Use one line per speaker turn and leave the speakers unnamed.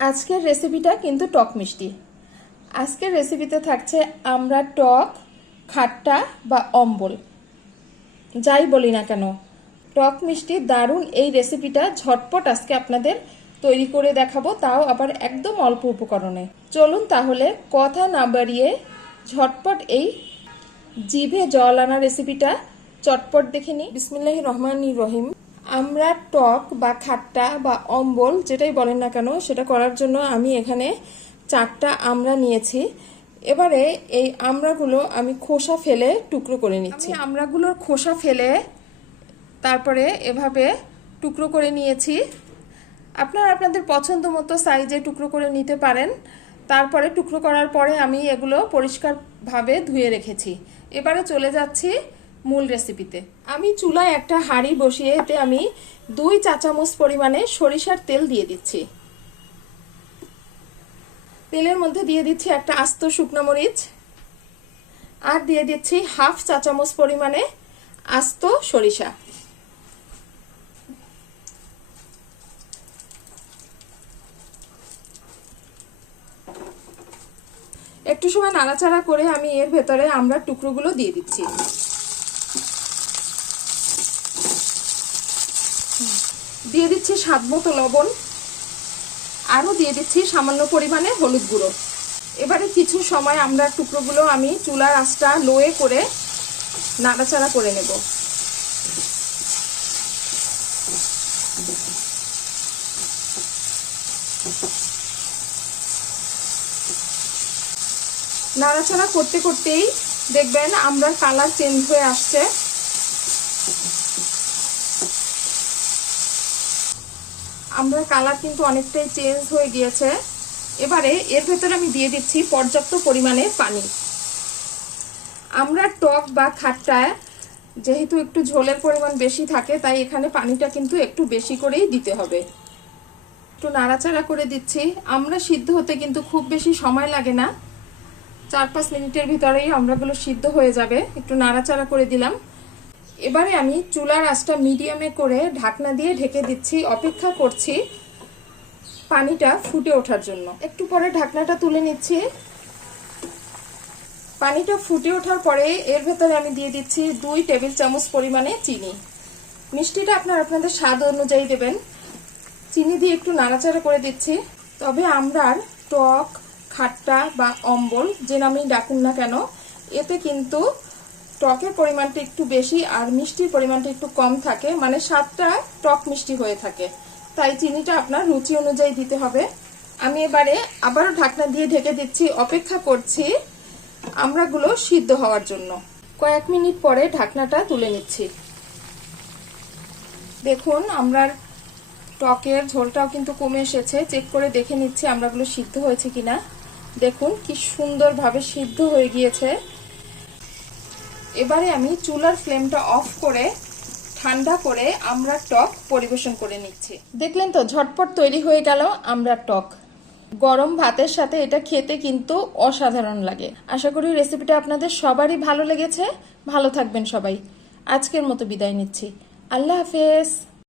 আজকের রেসিপিটা কিন্তু টক মিষ্টি। আজকের রেসিপিতে থাকছে আমরা টক, খাট্টা বা অম্বল। যাই বলি না কেন, টক মিষ্টি দারুণ এই রেসিপিটা ঝটপট আজকে আপনাদের তৈরি করে দেখাবো, তাও আবার একদম অল্প উপকরণে। চলুন তাহলে কথা না বাড়িয়ে ঝটপট এই জিভে জল আনা রেসিপিটা চটপট দেখে নিই। বিসমিল্লাহ রহমান রহিম। আমরা টক বা খাট্টা বা অম্বল যেটাই বলেন না কেন, সেটা করার জন্য আমি এখানে চারটা আমরা নিয়েছি। এবারে এই আমড়াগুলো আমি খোসা ফেলে টুকরো করে নিচ্ছি। আমি আমড়াগুলোর খোসা ফেলে তারপরে এভাবে টুকরো করে নিয়েছি। আপনারা আপনাদের পছন্দ মতো সাইজে টুকরো করে নিতে পারেন। তারপরে টুকরো করার পরে আমি এগুলো পরিষ্কারভাবে ধুয়ে রেখেছি। এবারে চলে যাচ্ছি মূল রেসিপিতে আমি চুলায় একটা হাঁড়ি বসিয়ে এতে আমি দুই চা চামচ পরিমাণে সরিষার তেল দিয়ে দিচ্ছি। তেলের মধ্যে দিয়ে দিচ্ছি একটা আস্ত শুকনো মরিচ আর দিয়ে দিচ্ছি হাফ চা চামচ পরিমাণে আস্ত সরিষা। একটু সময় নাড়াচাড়া করে আমি এর ভেতরে আমরা টুকরোগুলো দিয়ে দিচ্ছি। দিয়ে দিচ্ছি স্বাদ মতো লবণ। আরও দিয়ে দিচ্ছি সামান্য পরিমাণে হলুদ গুঁড়ো। এবারে কিছু সময় আমরা টুকরোগুলো আমি চুলার আঁচটা লোয়ে করে নাড়াচাড়া করে নেব। নাড়াচাড়া করতে করতেই দেখবেন আমরা কালার চেঞ্জ হয়ে আসছে। আমরা কালার কিন্তু অনেকটাই চেঞ্জ হয়ে গিয়েছে। এবারে এর ভেতরে আমি দিয়ে দিচ্ছি পর্যাপ্ত পরিমাণে পানি। আমরা টক বা খাট্টায় যেহেতু একটু ঝোলের পরিমাণ বেশি থাকে, তাই এখানে পানিটা কিন্তু একটু বেশি করেই দিতে হবে। একটু নাড়াচাড়া করে দিচ্ছি। আমরা সিদ্ধ হতে কিন্তু খুব বেশি সময় লাগে না। চার পাঁচ মিনিটের ভিতরেই আমরাগুলো সিদ্ধ হয়ে যাবে। একটু নাড়াচাড়া করে দিলাম। এবারে আমি চুলার আঁচটা মিডিয়ামে করে ঢাকনা দিয়ে ঢেকে দিচ্ছি। অপেক্ষা করছি পানিটা ফুটে ওঠার জন্য। একটু পরে ঢাকনাটা তুলে নিচ্ছি। পানিটা ফুটে ওঠার পরে এর ভেতরে আমি দিয়ে দিচ্ছি দুই টেবিল চামচ পরিমাণে চিনি। মিষ্টিটা আপনার আপনাদের স্বাদ অনুযায়ী দেবেন। চিনি দিয়ে একটু নাড়াচাড়া করে দিচ্ছি। তবে আমরার টক, খাট্টা বা অম্বল, যে নামেই ডাকুন না কেন, এতে কিন্তু টকের পরিমাণটা একটু বেশি আর মিষ্টির পরিমাণটা একটু কম থাকে মানে স্বাদটা টক মিষ্টি হয়ে থাকে। তাই চিনিটা আপনার রুচি অনুযায়ী দিতে হবে। আমি এবারে আবারও ঢাকনা দিয়ে ঢেকে দিচ্ছি, অপেক্ষা করছি আমরাগুলো সিদ্ধ হওয়ার জন্য। কয়েক মিনিট পরে ঢাকনাটা তুলে নিচ্ছি। দেখুন আমরা টকের ঝোলটাও কিন্তু কমে এসেছে। চেক করে দেখে নিচ্ছি আমরাগুলো সিদ্ধ হয়েছে কিনা। দেখুন, কি সুন্দরভাবে সিদ্ধ হয়ে গিয়েছে। এবারে আমি চুলার ফ্লেমটা অফ করে, ঠান্ডা করে আমরা টক পরিবেশন করে নিচ্ছি। দেখলেন তো, ঝটপট তৈরি হয়ে গেল আমরা টক। গরম ভাতের সাথে এটা খেতে কিন্তু অসাধারণ লাগে। আশা করি রেসিপিটা আপনাদের সবারই ভালো লেগেছে। ভালো থাকবেন সবাই। আজকের মতো বিদায় নিচ্ছি। আল্লাহ হাফেজ।